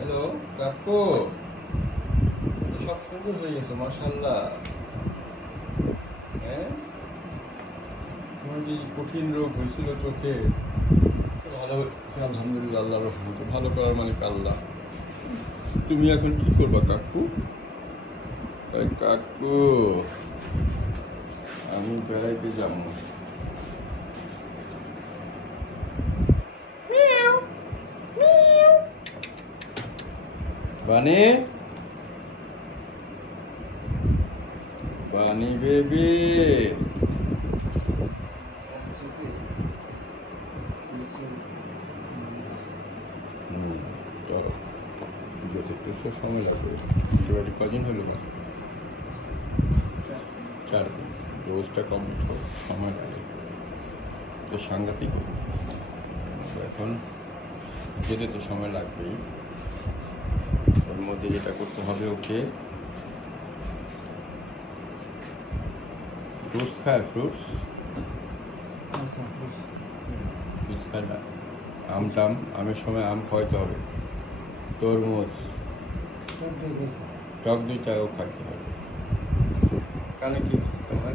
Hello কাকু, সব সুন্দর হয়ে গেছে মাশাআল্লাহ। হ্যাঁ, তোমার যে কঠিন রোগ হয়েছিল চোখে, ভালো হচ্ছে আলহামদুলিল্লাহ, আল্লাহর রহমতে। ভালো করার মালিক আল্লাহ। তুমি এখন কি করবা কাকু? তাই কাকু, আমি বেড়াইতে যাবো। বানি, বানি বেবি, চলো। যথেষ্ট সময় লাগবে। বাড়ি কদিন হলো না? 4 দিন। রোজটা কমপ্লিট হবে, সময় লাগে। তো সাংঘাতিক ওষুধ। তো এখন যেতে তো সময় লাগবেই। ওর মধ্যে যেটা করতে হবে, ওকে ফ্রুটস খায়। ফ্রুটস ফ্রুটস খায় না। টাম, আমের সময় আম খাওয়াইতে হবে। তরমুজ, টক দইটাও খাইতে হবে। কানে কি হচ্ছে তোমার?